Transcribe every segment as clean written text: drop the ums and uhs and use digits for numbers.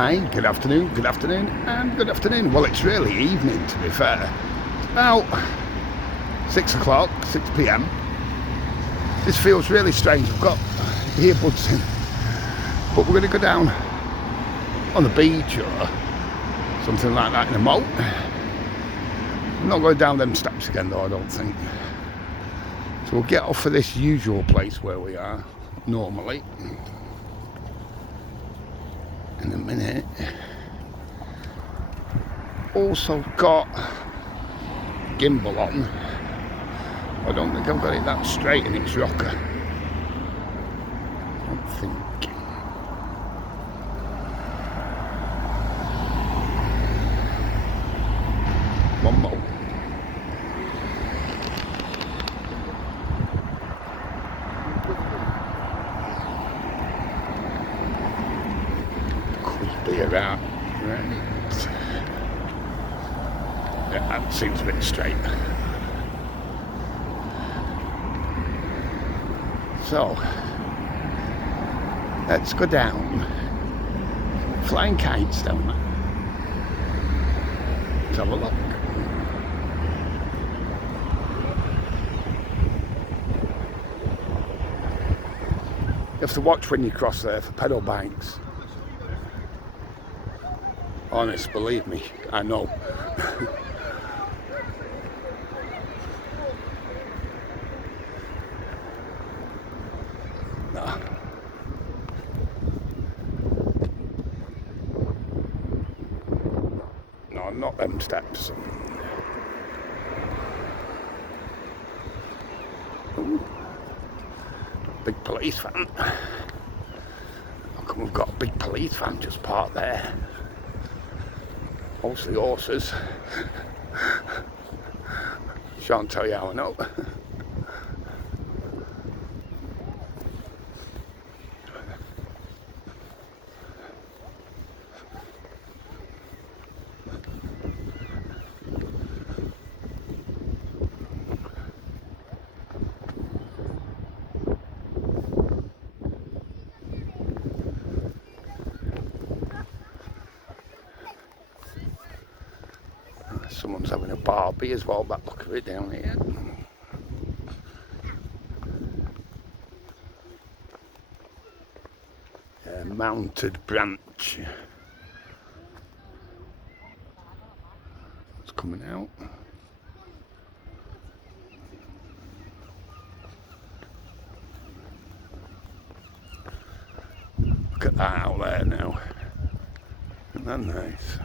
Hi, good afternoon, and good afternoon. Well, it's really evening, to be fair. It's about 6 o'clock, 6 p.m. This feels really strange. I've got earbuds in, but we're going to go down on the beach or something like that in a moat. I'm not going down them steps again, though, I don't think. So we'll get off of this usual place where we are normally in a minute. Also got gimbal on. I don't think I've got it that straight in its rocker. I don't think. One more. Could be about right. Yeah, that seems a bit straight. So, let's go down. Flying kites down there. Let's have a look. You have to watch when you cross there for pedal bikes. Honest, believe me, I know. No, not them steps. Ooh. Big police van. How come we've got a big police van just parked there? Mostly horses. Shan't tell you how I know. Someone's having a barbie as well, that look of it down here. Mounted branch. It's coming out. Look at that out there now. Isn't that nice?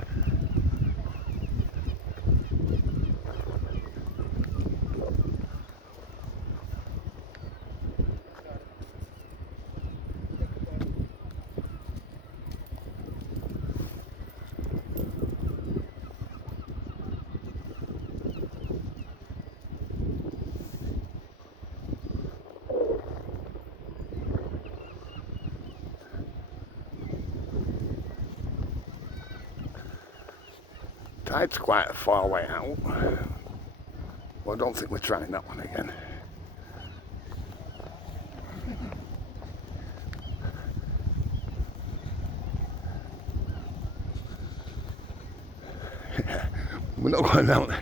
Tide's quite a far way out. Well, I don't think we're trying that one again. We're not going down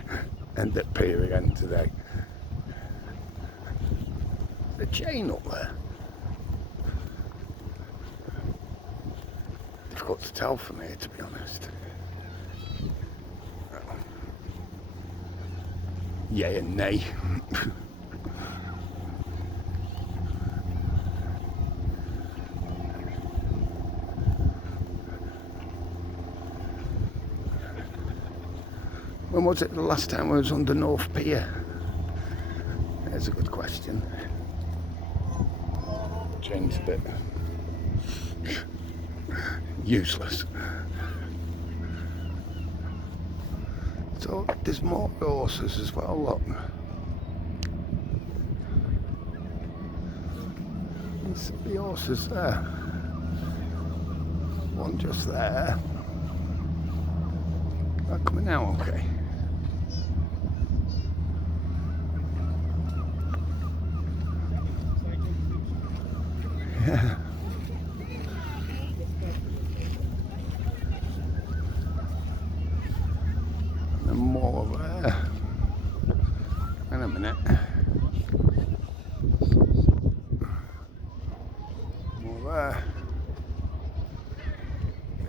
end at pier again today. The chain up there. Difficult to tell from here, to be honest. Yay and nay. When was it the last time I was under North Pier? There's a good question. Changed a bit. Useless. So there's more horses as well, look. There's the horses there. One just there. They're coming out okay. Yeah. And more there. Wait a minute. More there.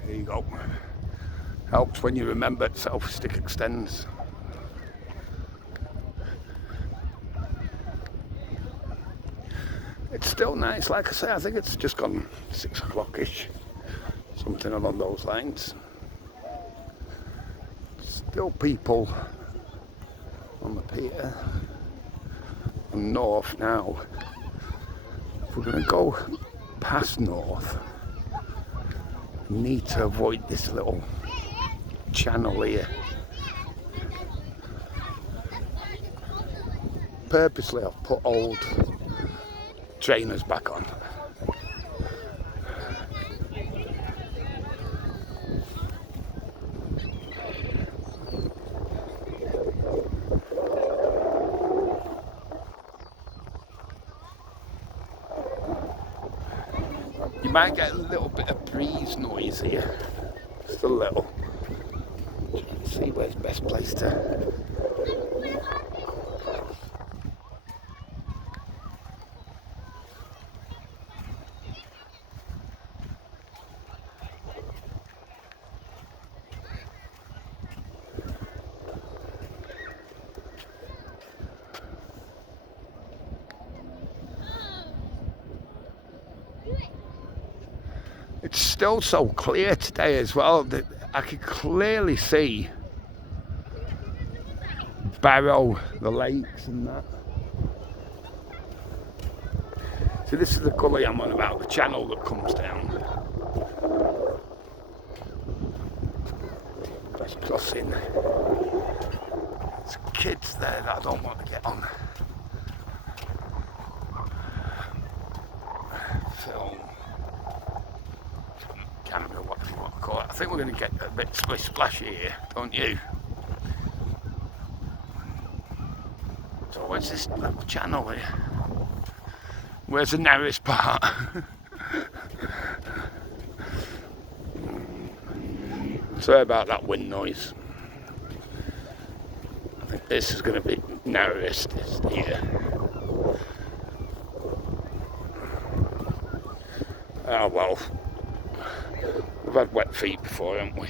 There you go. Helps when you remember self-stick extends. It's still nice, like I say, I think it's just gone 6 o'clock-ish. Something along those lines. Still people on the pier. And north now. If we're going to go past north, we need to avoid this little channel here. Purposely I've put old trainers back on. You might get a little bit of breeze noise here, just a little. Trying to see where's the best place to. It's still so clear today as well that I could clearly see Barrow, the lakes and that. So this is the gully I'm on about, the channel that comes down. Best crossing. There's kids there that I don't want to get on. Film. Can't remember what you want to call it. I think we're going to get a bit splashy here, don't you? So where's this little channel here? Where's the narrowest part? Sorry about that wind noise. I think this is going to be narrowest here. Oh well. We've had wet feet before, haven't we?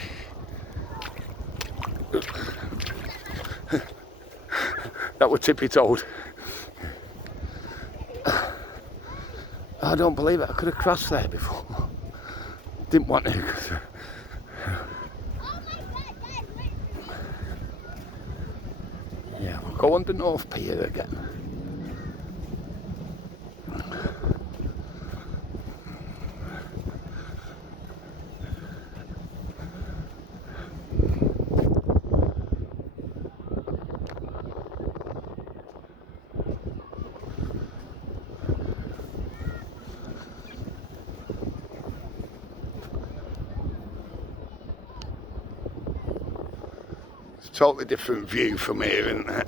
That were tippy-toed. I don't believe it. I could have crossed there before. Didn't want to. Yeah, we'll go on the North Pier again. Totally different view from here, isn't it?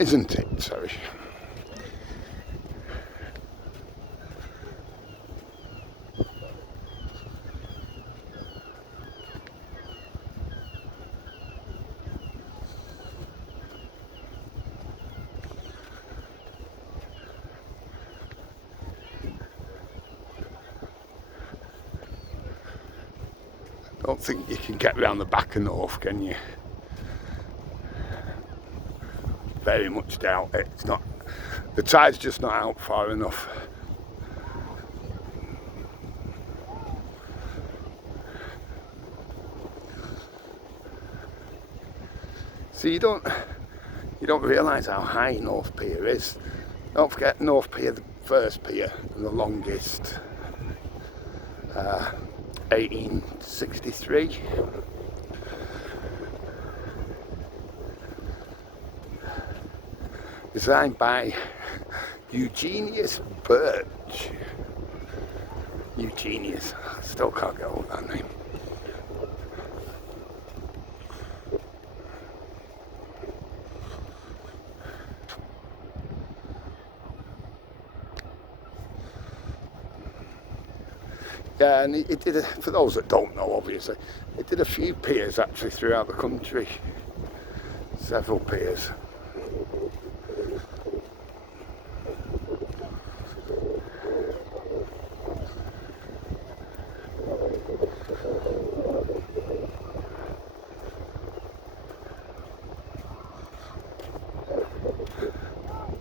Isn't it? Sorry. Don't think you can get round the back of North, can you? Very much doubt it. It's not. The tide's just not out far enough. So you don't realise how high North Pier is. Don't forget North Pier, the first pier and the longest. 1863. Designed by Eugenius Birch. Eugenius. Still can't get hold of that name. Yeah, and it did, for those that don't know, obviously, it did a few piers actually throughout the country. Several piers.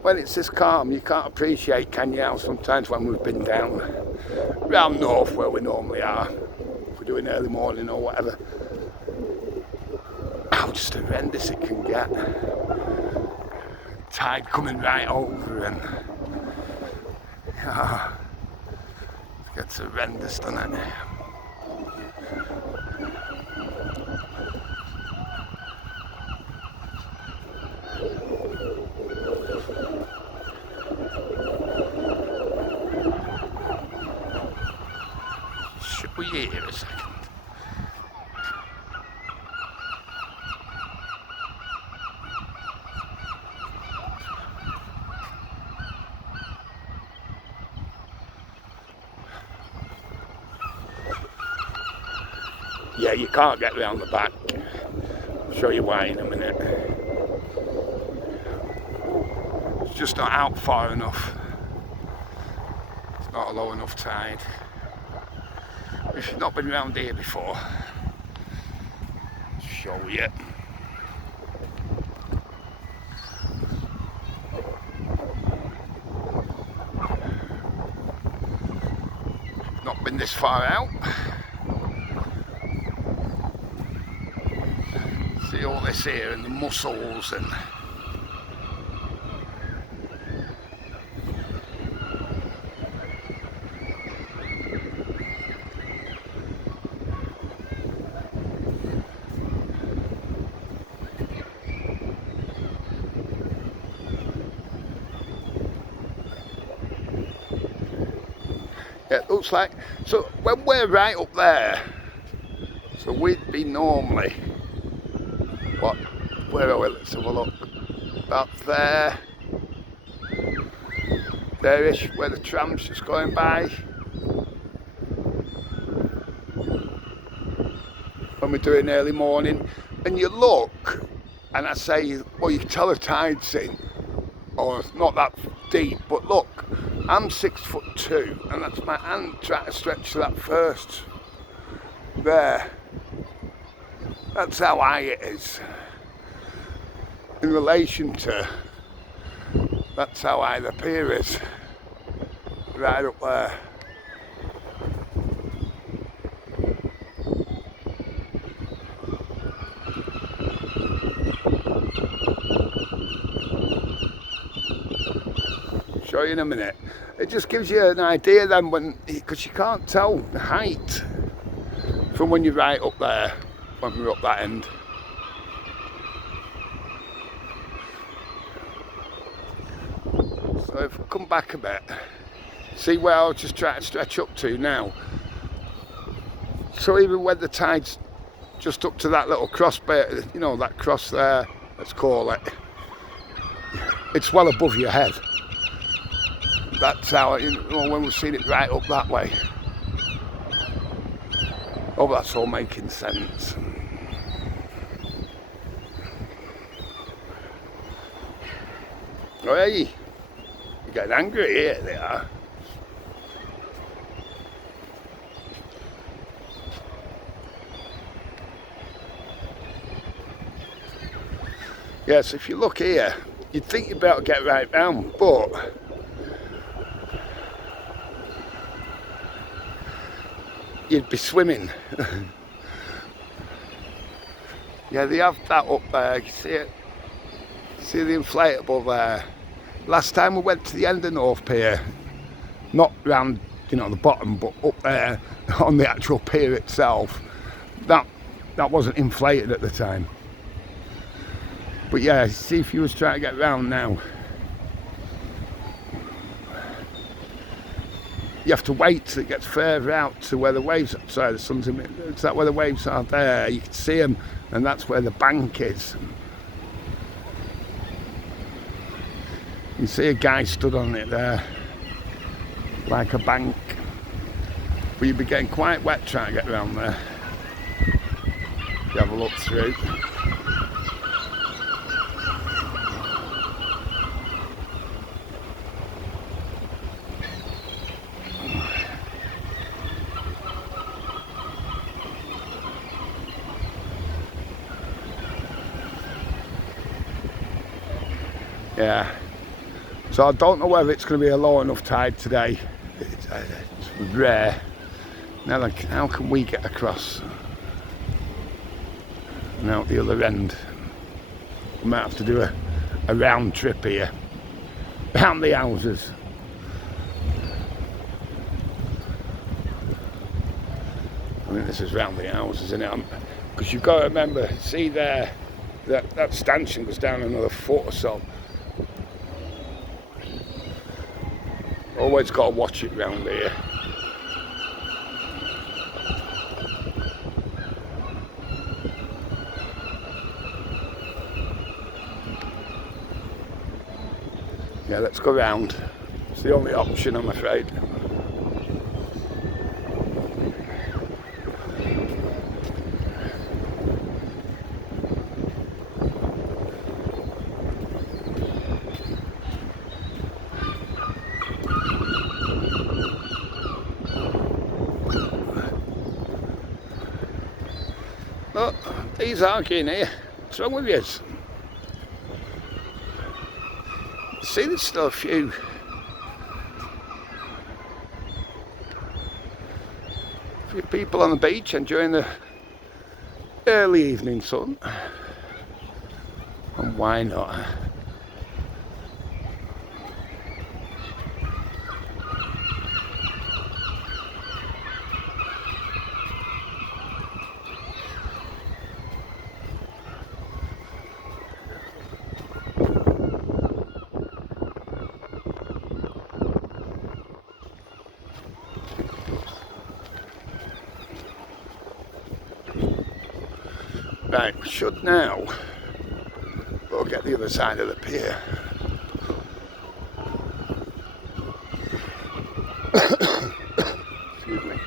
When it's this calm, you can't appreciate, can you, how sometimes when we've been down round north where we normally are, if we're doing early morning or whatever, how just horrendous it can get. Tide coming right over and it gets horrendous, doesn't it? Should we hear a second? Yeah, you can't get round the back. I'll show you why in a minute. It's just not out far enough. It's not a low enough tide. If you've not been round here before, I'll show you. Not been this far out. See all this here and the mussels and it looks like, so when we're right up there, so we'd be normally, what, where are we, let's have a look, about there-ish, where the tram's just going by. When we're doing early morning, and you look, and I say, well, you can tell the tide's in, or it's not that deep, but look, I'm 6'2", and that's my hand trying to stretch to that first. There. That's how high it is. In relation to, that's how high the pier is. Right up there. Show you in a minute. It just gives you an idea then, when, because you can't tell the height from when you're right up there, when we're up that end. So if we come back a bit, see where I was just trying to stretch up to now. So even when the tide's just up to that little cross bit, you know, that cross there, let's call it, it's well above your head. That's how, you know, when we've seen it right up that way. Oh, that's all making sense. Oh, hey, you're getting angry here, they are. Yes, if you look here, you'd think you'd better get right round, but you'd be swimming. Yeah, they have that up there, you see it? See the inflatable there? Last time we went to the end of North Pier, not round, you know, the bottom, but up there on the actual pier itself, that wasn't inflated at the time. But yeah, see if you was trying to get round now, you have to wait till it gets further out to where the waves, sorry, the sun's in, it's that where the waves are there, you can see them, and that's where the bank is. You can see a guy stood on it there, like a bank. But you'd be getting quite wet trying to get around there. You have a look through. Yeah. So I don't know whether it's going to be a low enough tide today. It's rare. Now, like, how can we get across and out the other end? We might have to do a round trip here, round the houses. I think this is round the houses, isn't it? Because you've got to remember, see there, that stanchion goes down another foot or so. Always got to watch it round here. Yeah, let's go round. It's the only option, I'm afraid. Look, he's arguing here. What's wrong with you? See, there's still a few. People on the beach enjoying the early evening sun. And why not? Right, we should now go get the other side of the pier. Excuse me.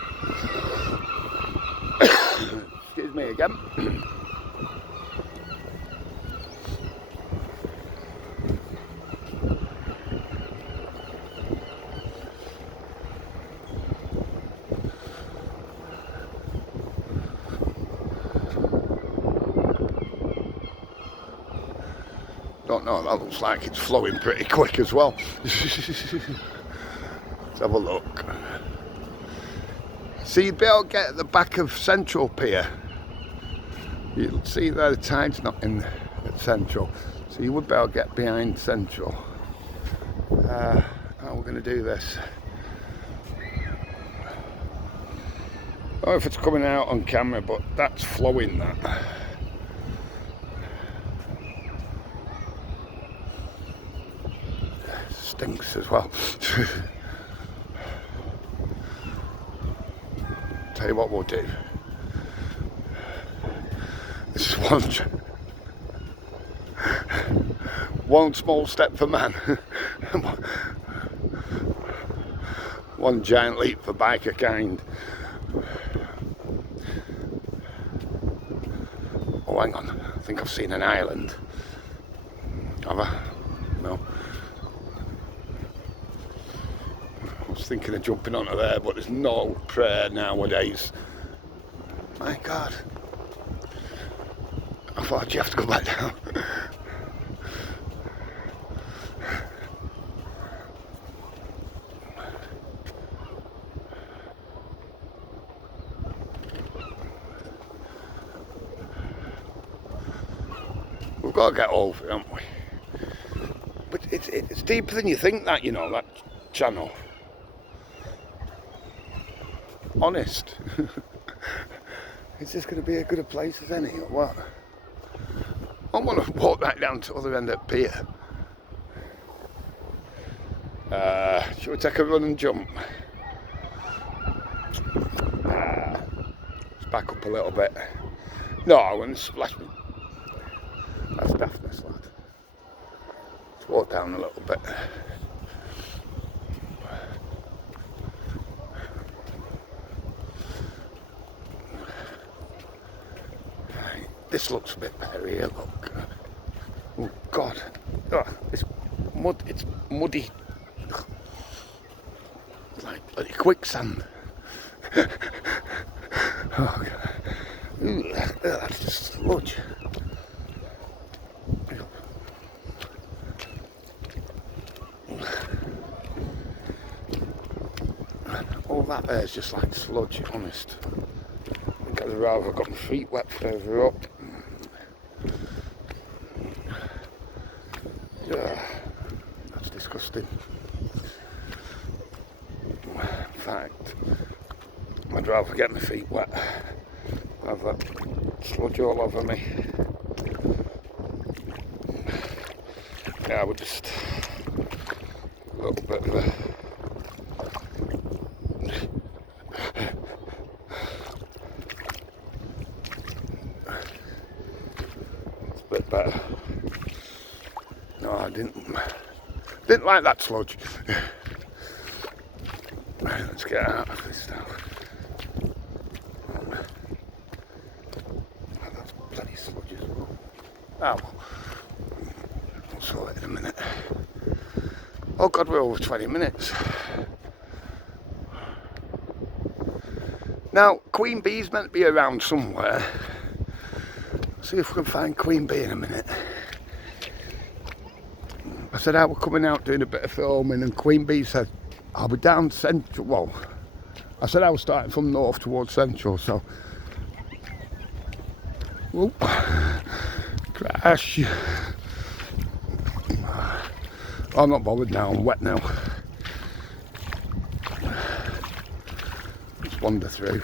Excuse me again. Don't know, that looks like it's flowing pretty quick as well. Let's have a look. So you'd be able to get at the back of Central Pier. You'll see there the tide's not in at Central. So you would be able to get behind Central. How are we going to do this? I don't know if it's coming out on camera, but that's flowing, that. Stinks as well. Tell you what we'll do. This is one small step for man, one giant leap for biker kind. Oh, hang on. I think I've seen an island. Have I? No. I was thinking of jumping onto there, but there's no prayer nowadays. My God. I thought you have to go back down. We've got to get over it, haven't we? But it's deeper than you think, that, you know, that channel. Honest. Is this going to be as good a place as any, or what? I want to walk back down to the other end of the pier. Shall we take a run and jump? Let's back up a little bit. No, I want to splash me. That's daftness, lad. Let's walk down a little bit. This looks a bit better here, look. Oh God, oh, it's muddy. It's like bloody quicksand. Oh God. Ooh, that's just sludge. All that there is just like sludge, honest. I think I'd rather got my feet wet further up. That's disgusting. In fact, I'd rather get my feet wet. Have that sludge all over me. Yeah, I would just a little bit of a it's a bit better. No, I didn't like that sludge. Right, let's get out of this now. That's bloody sludge as well. Oh, I'll sort it in a minute. Oh God, we're over 20 minutes. Now, Queen Bee's meant to be around somewhere. See if we can find Queen Bee in a minute. I said I was coming out doing a bit of filming, and Queen Bee said I'll be down central. Well, I said I was starting from north towards central, so. Whoop. Crash. I'm not bothered now, I'm wet now. Let's wander through.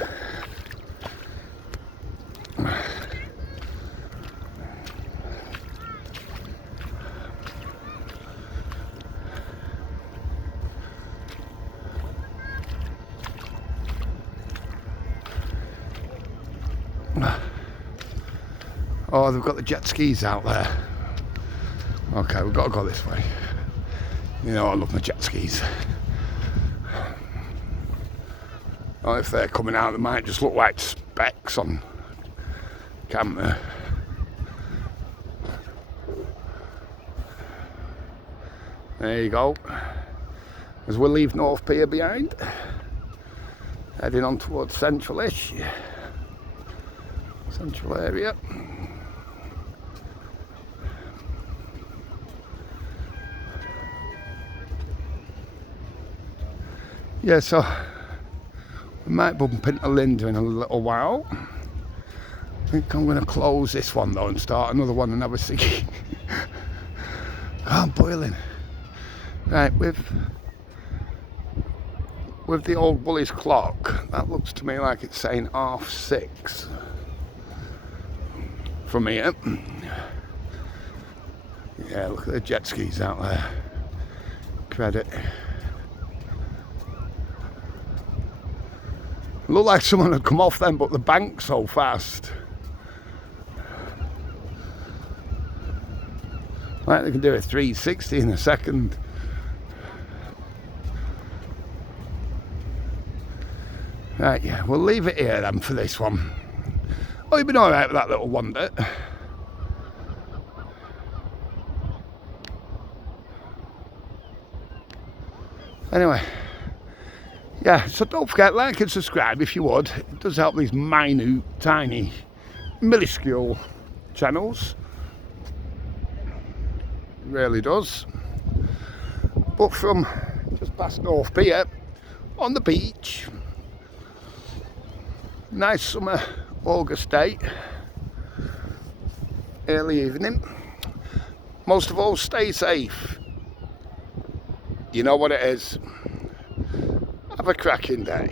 Oh, they've got the jet skis out there. Okay, we've got to go this way. You know I love my jet skis. Oh, if they're coming out, they might just look like specks on camera. There you go. As we leave North Pier behind, heading on towards Central-ish. Central area. Yeah, so we might bump into Linda in a little while. I think I'm going to close this one though and start another one and have a ciggy. Oh, I'm boiling. Right, with the old Woolies clock, that looks to me like it's saying 6:30 from here. Yeah, look at the jet skis out there. Credit. Looked like someone had come off them, but the bank's so fast. Like they can do a 360 in a second. Right, yeah, we'll leave it here then for this one. Oh, you've been alright with that little wander. Anyway. Yeah, so don't forget, like and subscribe if you would. It does help these minute, tiny, minuscule channels. It really does. But from just past North Pier, on the beach, nice summer August day, early evening. Most of all, stay safe. You know what it is. Have a cracking day.